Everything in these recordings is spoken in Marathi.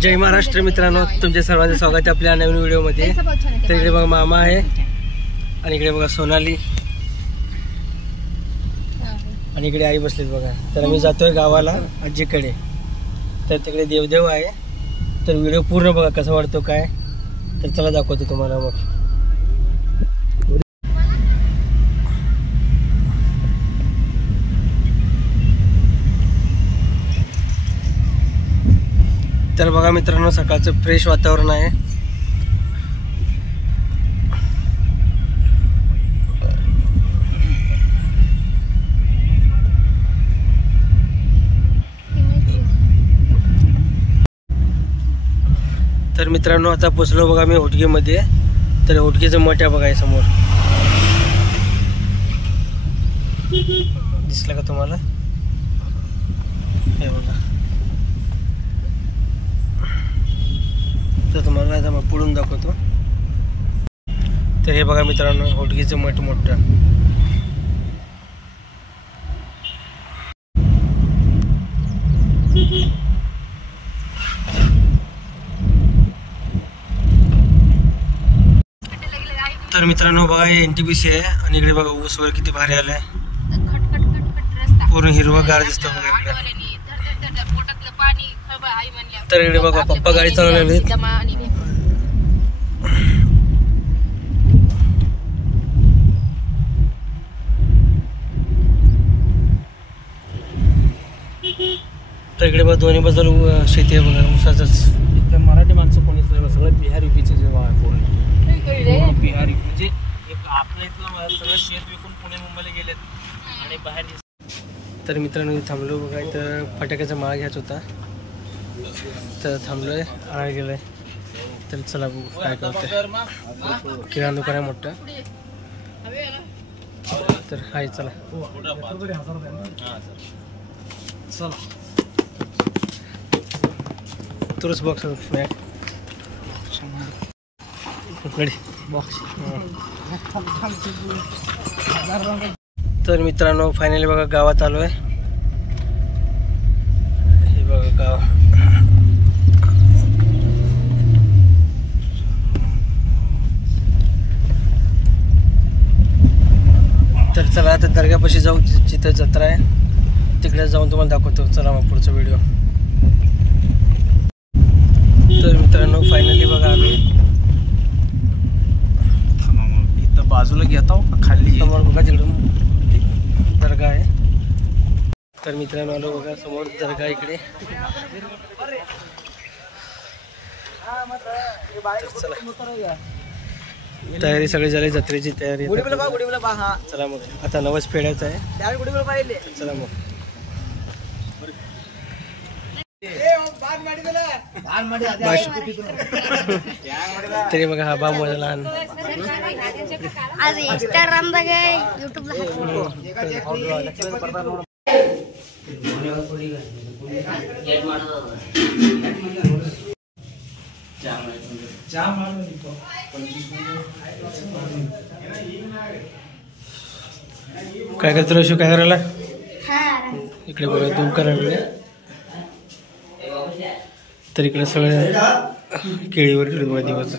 जय महाराष्ट्र मित्रांनो, तुमच्या सर्वांचे स्वागत आहे आपल्या नवीन व्हिडिओमध्ये। तर इकडे बघा मामा आहे आणि इकडे बघा सोनाली आणि इकडे आई बसलीत बघा। तर आम्ही जातोय गावाला आजीकडे, तर तिकडे देवदेव आहे। तर व्हिडिओ पूर्ण बघा कसा वाटतो काय, तर चला दाखवतो तुम्हाला मग। तर बघा मित्रांनो, सकाळचं फ्रेश वातावरण आहे। तर मित्रांनो आता पोचलो बघा मी होटगीमध्ये। तर होटगीचं मठ आहे बघा समोर, दिसलं का तुम्हाला? हे बघा, तर तुम्हाला आता मग पुढून दाखवतो। तर हे बघा मित्रांनो, होटगीचं मठ मोठं। तर मित्रांनो बघा, हे NTPC आहे आणि इकडे बघा ऊस वर किती भारी आलाय, पूर्ण हिरवंगार दिसतो बघा इकडे। तर इकडे बघा पप्पा गाडी चालवली। तर इकडे बघा दोन्ही बाजूला शेती आहे बघा ऊसाचंच। इथं मराठी माणसं कोणी सगळं बिहार युपीचे जे पूर्ण बिहार म्हणजे एक आपल्या इथलं सगळं शेत विकून पुणे मुंबईला गेलेत आणि बाहेर। तर मित्रांनो थांबलो बघा, इथं फटाक्याचा माळ घ्यायचा होता, तर थांबलोय आणायला गेलोय। तर चला बघू काय करतोय। किराणा दुकान आहे मोठं, तर हाय चला चला। तुरच बॉक्स बॉक्स। तर मित्रांनो फायनली बघा गावात आलोय। हे बघा गाव। तर चला आता दर्ग्यापाशी जाऊ, जिथं जत्रा आहे तिकडे जाऊन तुम्हाला दाखवतो। चला मग पुढचा व्हिडिओ। तर मित्रांनो फायनली बघा आलोय, इथं बाजूला घेतो खाली समोर बघा तिकडून दर्गा आहे। तर मित्रांनो आलो बघा समोर दर्गा इकडे। तयारी सगळी झाली, जत्रेची तयारी। चला मग आता नवस फेडायचा आहे, चला मग। तरी बघा हा बाबू लहान इंस्टाग्राम यूट्यूब काय करतो शिव, काय करायला इकडे बघा दूर करायला। तर इकडे सगळं केळीवर दिवस।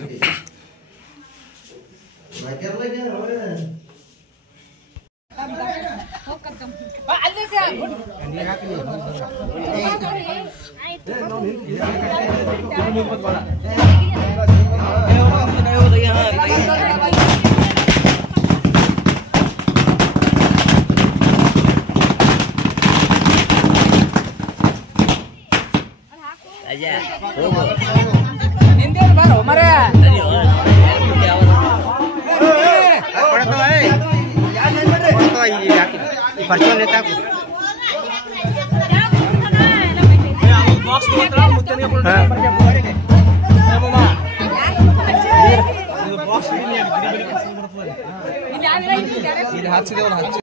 हाथ सीधे और हाथ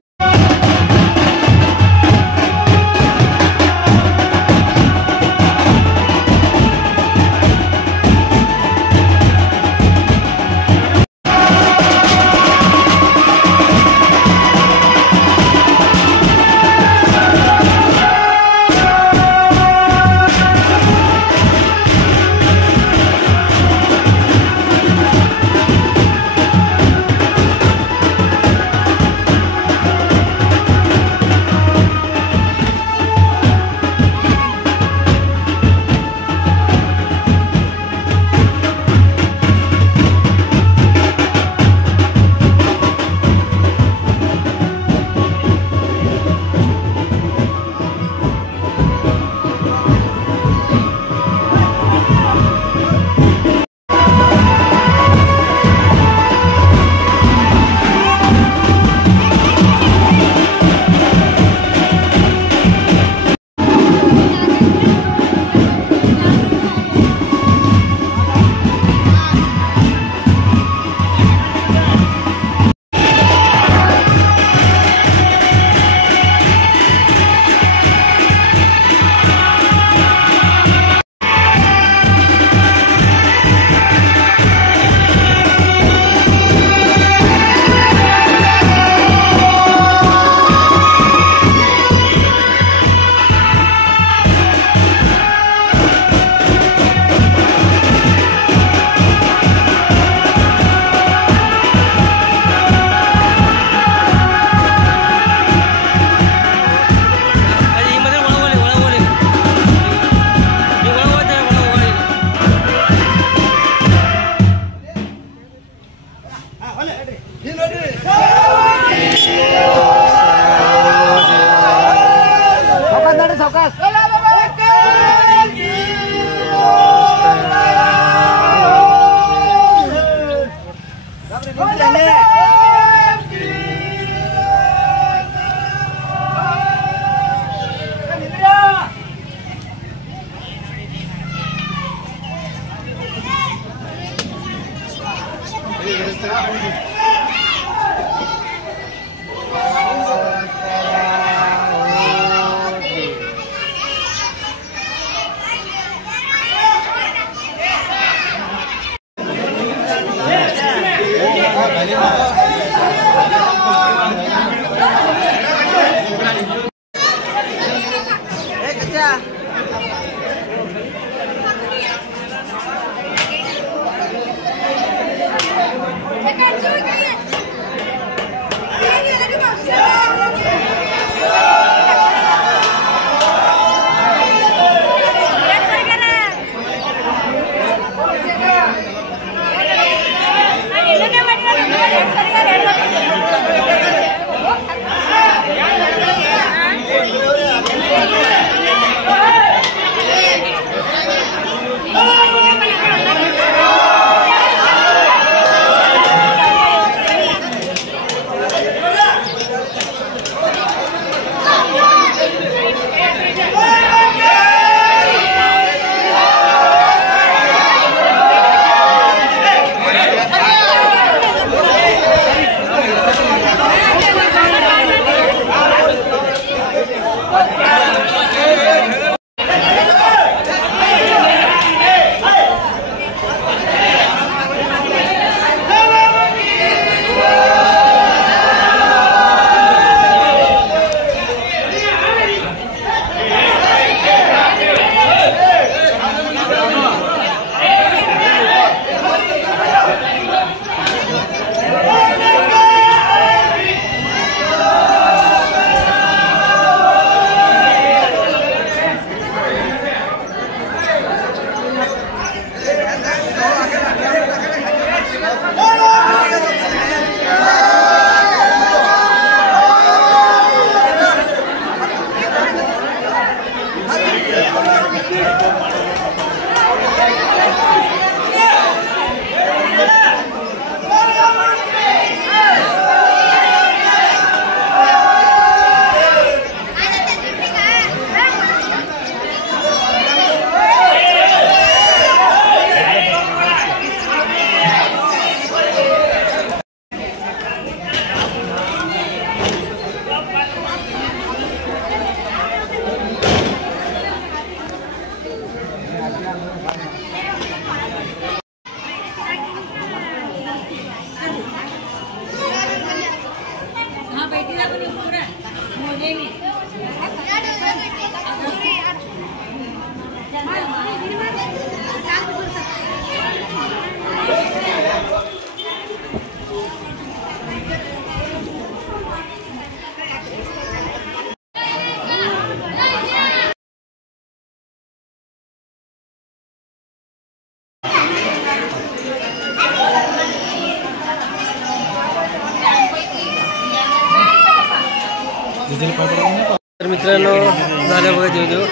मित्रांनो झालं बघा देव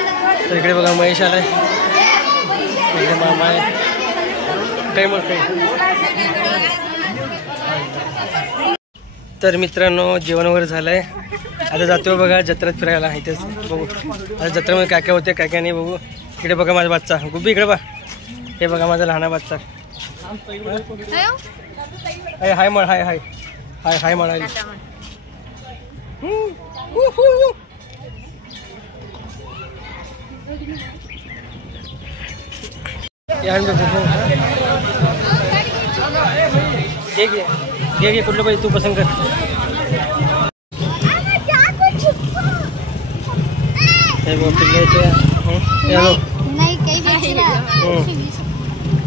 तर इकडे बघा महेश आलाय, इकडे मामा आहे, काही मग काही. तर मित्रांनो जेवण वगैरे झालंय, आता जातो बघा जत्रेत फिरायला. इथेच बघू आता जत्रेमध्ये काय काय होते काय काय नाही बघू. इकडे बघा माझा बाच्चा गुब्बी, इकडे बघा, हे बघा माझा लहाना बाच्चा. हाय मळ हाय हाय हाय हाय म्हणाली. घे कुठलं पाहिजे तू पसंत कर.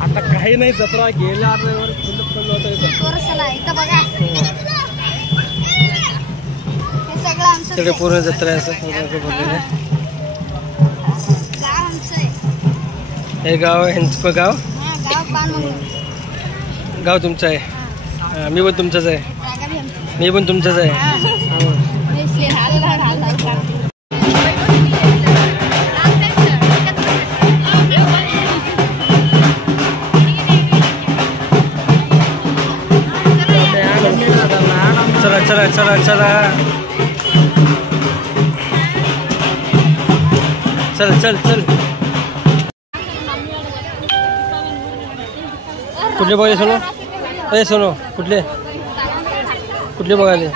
आता काही नाही जत्रा गेल्या सगळे पूर्ण जत्रा आहे असं हे गाव आहे. ह्यांचं गाव तुमचं आहे, मी पण तुमचंच आहे, मी पण तुमचंच आहे. चला चला चला चला चल चल चल. कुठले बघायले सोनो, अरे सोनो कुठले कुठले बघायले.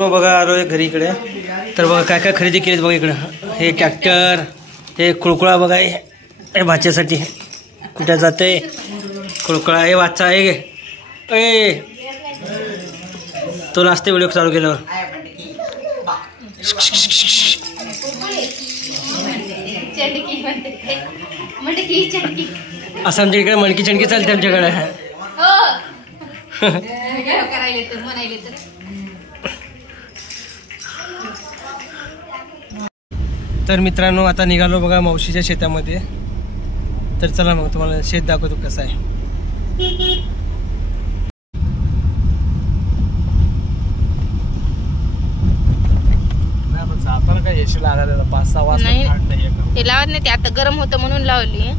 बघा आलो घरी इकडे, तर बघा काय काय खरेदी केलीत बघा. इकडं हे ट्रॅक्टर, हे कुळकुळा बघा, हे भाच्यासाठी कुठे जाते कुळकुळा. हे वाचा आहे तो नाचते व्हिडिओ चालू केल्यावर. असं आमच्या इकडे मणकी चणकी चालते आमच्याकडे. तर मित्रांनो आता निघालो बघा मावशीच्या शेतामध्ये. तर चला मग तुम्हाला शेत दाखवतो कसं आहे. जाताना काय एसी लागायला 5-6 वाजता ते लावत नाही, ते आता गरम होतं म्हणून लावली.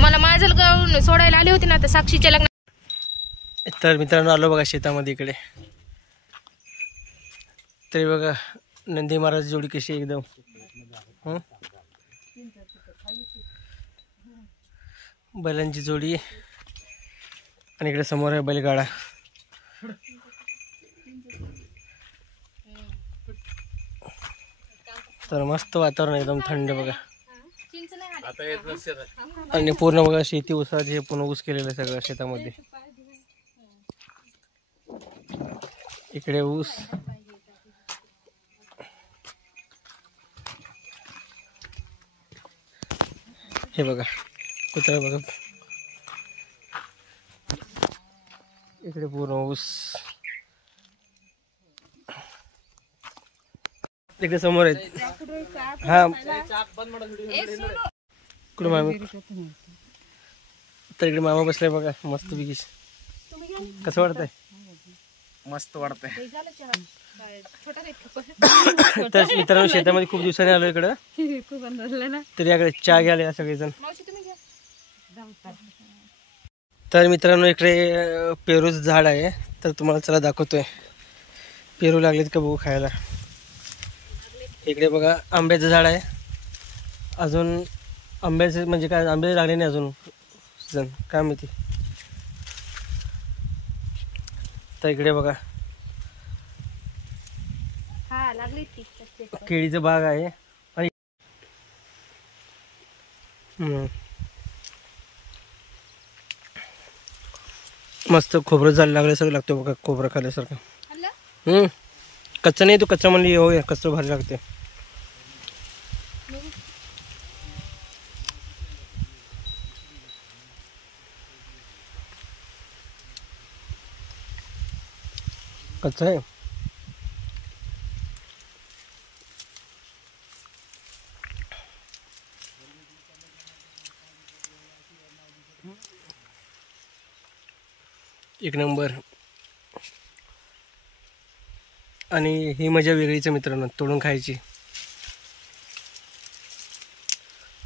मला माझं गाव सोडायला आली होती ना आता साक्षीच्या लग्न. तर मित्रांनो आलो बघा शेतामध्ये इकडे. तरी बघा नंदी महाराज जोडी कशी एकदम बैलांची जोडी. आणि इकडे समोर आहे बैलगाडा. तर मस्त वातावरण एकदम थंड बघा. आणि पूर्ण बघा शेती ऊसाची, हे पूर्ण ऊस केलेलं आहे सगळं शेतामध्ये. इकडे ऊस, हे बघा कुत्रा बघा, इकडे पूर्ण ऊस. तिकडे समोर आहेत. हा कुठे मामी, तर इकडे मामा बसलाय बघा मस्त पैकी. कसं वाटतंय? मस्त वाटतंय. तर मित्रांनो शेतामध्ये खूप दिवसांनी आलो इकडं, तर याकडे चहा घ्यायला सगळेजण. तर मित्रांनो इकडे पेरूचं झाड आहे, तर तुम्हाला चला दाखवतोय. पेरू लागलेत का बघू खायला. इकडे बघा आंब्याचं झाड आहे, अजून आंब्याचे म्हणजे काय आंबे लागले नाही अजून सीजन काय माहिती. तर इकडे बघा केळीचं बाग आहे. आणि मस्त खोबरं झालं लागल्यासारखं लागतं बघा, खोबरं खाल्ल्यासारखं. कच्चा नाही, तो कच्चा म्हणली होय, कच्चं भारी लागते. कच्चा आहे. एक नंबर. आणि ही मजा वेगळीच आहे मित्रांनो, तोडून खायची.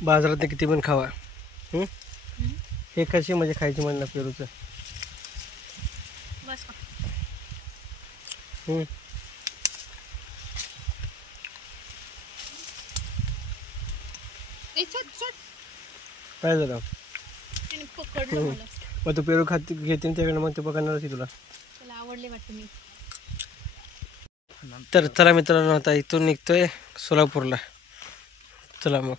बाजारात किती पण खावा. हे कशी मजा खायची म्हणलं पेरूचं. बस का? काय झालं? तिने पकडलं मला. मग तू पेरू घेते त्याकडे, मग ते पकडणारच की तुला. त्याला आवडले वाटतं मी. तर चला मित्रांनो, आता इथून निघतोय सोलापूरला. चला मग.